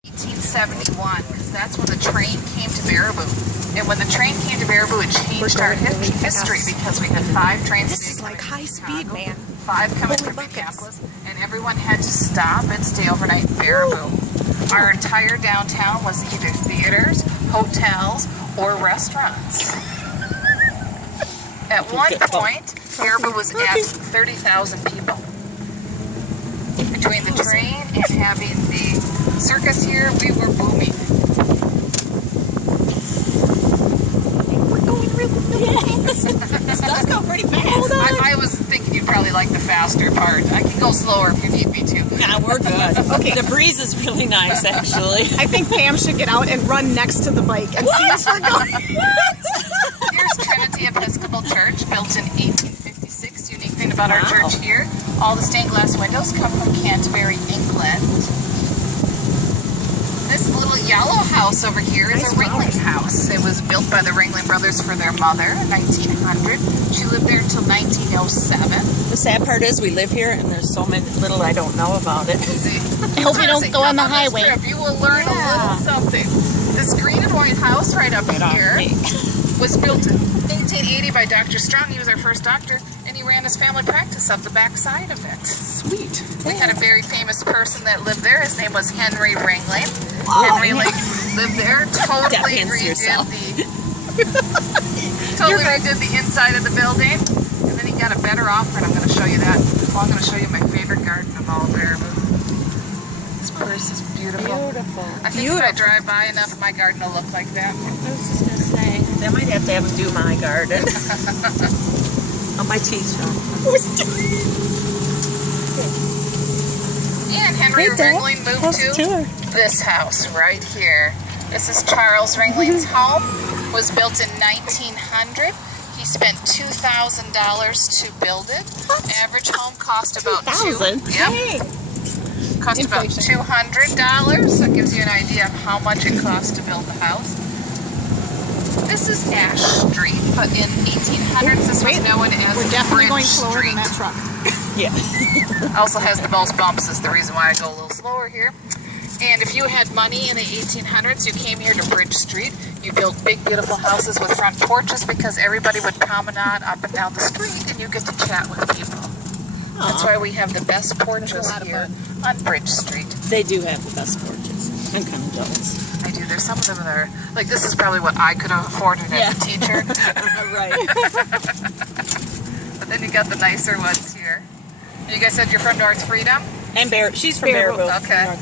1871, because that's when the train came to Baraboo. And when the train came to Baraboo, it changed our history because we had 5 trains. This is like high speed, man. 5 coming from Minneapolis, and everyone had to stop and stay overnight in Baraboo. Our entire downtown was either theaters, hotels, or restaurants. At one point, Baraboo was at 30,000 people. Between the train and having the circus here, we were booming. We're going really fast. This does go pretty fast. I was thinking you'd probably like the faster part. I can go slower if you need me to. Yeah, we're good. Okay. The breeze is really nice, actually. I think Pam should get out and run next to the bike and see us we're going. Here's Trinity Episcopal Church, built in 1856. Unique thing about our church here, all the stained glass windows come from Canterbury, England. This little yellow house over here is a Ringling house. It was built by the Ringling brothers for their mother in 1900. She lived there until 1907. The sad part is we live here and there's so many little I don't know about it. I hope we don't go on the highway. You will learn a little something. This green and white house right up here was built in 1880 by Dr. Strong. He was our first doctor, and he ran his family practice up the back side of it. Sweet. We had a very famous person that lived there. His name was Henry Ringling. Oh, Henry lived there. Totally redid the inside of the building, and then he got a better offer, and I'm going to show you that. Well, I'm going to show you my favorite garden of all Baraboo. This place is beautiful. I think if I drive by enough, my garden will look like that. I was just going to say, they might have to do my garden. On my teeth shop. And Henry Ringling moved to this house right here. This is Charles Ringling's home. Was built in 1900. He spent $2,000 to build it. Average home cost about $2,000. Yep. Cost about $200. That gives you an idea of how much it cost to build the house. This is Ash Street, but in 1800s this was known as We're definitely going Bridge slower Street. than that truck. Yeah. Also has the most bumps, is the reason why I go a little slower here. And if you had money in the 1800s, you came here to Bridge Street. You built big, beautiful houses with front porches because everybody would promenade up and down the street, and you get to chat with people. That's why we have the best porches here on Bridge Street. They do have the best porches. I'm kind of jealous. I do. There's some of them that are, like, this is probably what I could have afforded as a teacher. Right. But then you got the nicer ones here. You guys said you're from North Freedom? And she's from Baraboo. Okay.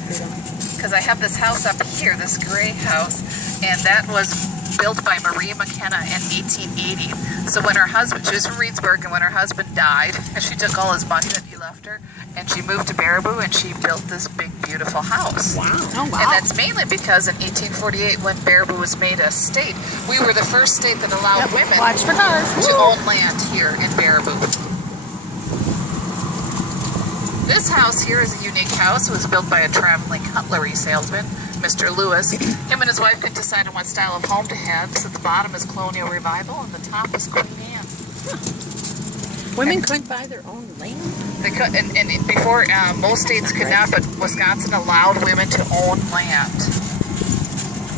Because I have this house up here, this gray house, and that was built by Marie McKenna in 1880. So when her husband, she was from Reedsburg, and when her husband died, and she took all his money that he left her, and she moved to Baraboo, and she built this big, beautiful house. Wow. Oh, wow. And that's mainly because in 1848, when Baraboo was made a state, we were the first state that allowed women to own land here in Baraboo. This house here is a unique house. It was built by a traveling cutlery salesman, Mr. Lewis. Him and his wife could decide on what style of home to have. So the bottom is Colonial Revival and the top is Queen Anne. Women couldn't buy their own land? They could, and before, most states could not, but Wisconsin allowed women to own land.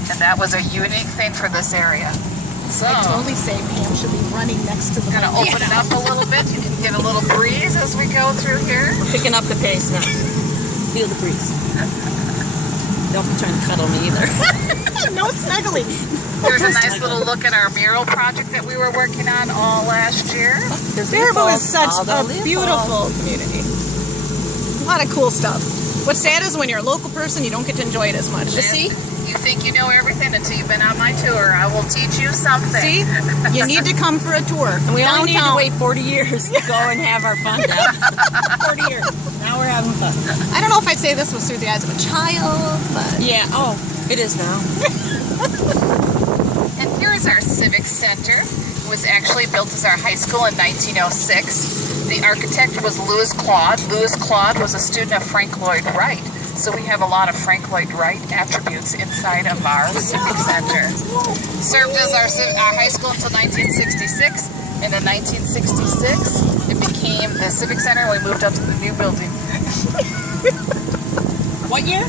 And that was a unique thing for this area. So, I totally say Pam should be running next to the bike. Gonna open it up a little bit. You can get a little breeze as we go through here. We're picking up the pace now. Feel the breeze. Don't be trying to cuddle me either. No snuggling. There's a nice little look at our mural project that we were working on all last year. Baraboo is such a beautiful community. A lot of cool stuff. What's sad is when you're a local person, you don't get to enjoy it as much. See? You think you know everything until you've been on my tour. I will teach you something. See? You need to come for a tour. And we only need to wait 40 years to go and have our fun now. 40 years. Now we're having fun. I don't know if I'd say this was through the eyes of a child, but... Yeah, it is now. And here's our Civic Center. It was actually built as our high school in 1906. The architect was Louis Claude. Louis Claude was a student of Frank Lloyd Wright. So we have a lot of Frank Lloyd Wright attributes inside of our Civic Center. Served as our high school until 1966. And in 1966, it became the Civic Center, and we moved up to the new building. What year?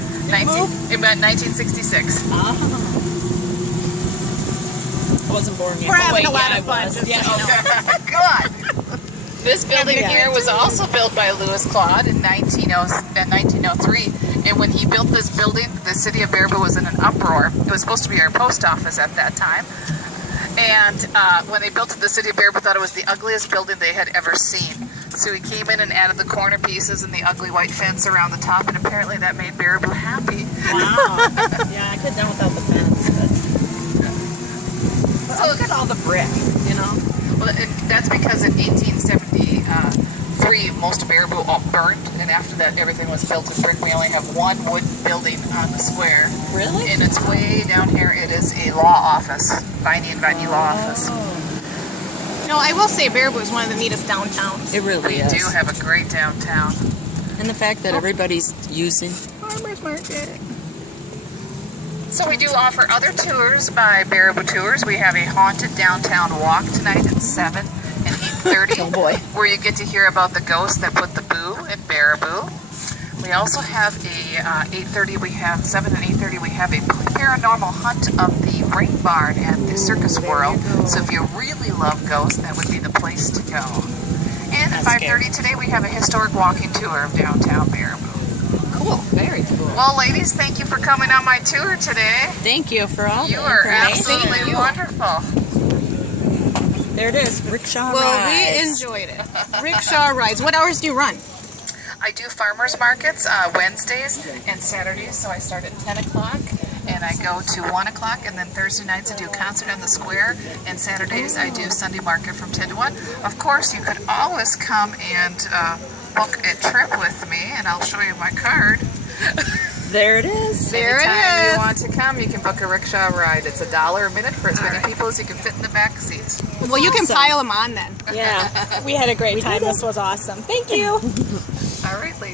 About 1966. I wasn't born yet. We're having a Wait, lot yeah, of fun. I was. Just Yeah, so you know. Good. This building here was also built by Louis Claude in 1903. And when he built this building, the city of Baraboo was in an uproar. It was supposed to be our post office at that time. And when they built it, the city of Baraboo thought it was the ugliest building they had ever seen. So he came in and added the corner pieces and the ugly white fence around the top, and apparently that made Baraboo happy. Wow. Yeah, I could have done without the fence. But So look at all the brick, you know? well, that's because in 1873, most of Baraboo all burned, and after that everything was built in brick. We only have one wooden building on the square. Really? And it's way down here. It is a law office, Viney and Viney Law Office. No, I will say Baraboo is one of the neatest downtowns. It really We is. do have a great downtown. And the fact that everybody's using. Farmers market. So we do offer other tours by Baraboo Tours. We have a haunted downtown walk tonight at 7 and 8:30. Oh boy. Where you get to hear about the ghost that put the boo in Baraboo. We also have a 8:30. We have 7 and 8:30. We have a paranormal hunt of the Rain Barn at the Circus World. So if you really love ghosts, that would be the place to go. And at 5:30 today, we have a historic walking tour of downtown Baraboo. Cool. Very cool. Well, ladies, thank you for coming on my tour today. Thank you for all You the are information. absolutely wonderful. There it is. Rickshaw Well, rides. we enjoyed it. Rickshaw rides. What hours do you run? I do farmers markets Wednesdays and Saturdays, so I start at 10 o'clock and I go to 1 o'clock, and then Thursday nights I do a concert on the square, and Saturdays I do Sunday market from 10 to 1. Of course, you could always come and book a trip with me, and I'll show you my card. There it is. There it Anytime is. you want to come, you can book a rickshaw ride. It's $1 a minute for as many people as you can fit in the back seats. Well, you can awesome. pile them on then. Yeah. We had a great time. This was awesome. Thank you. All right, ladies.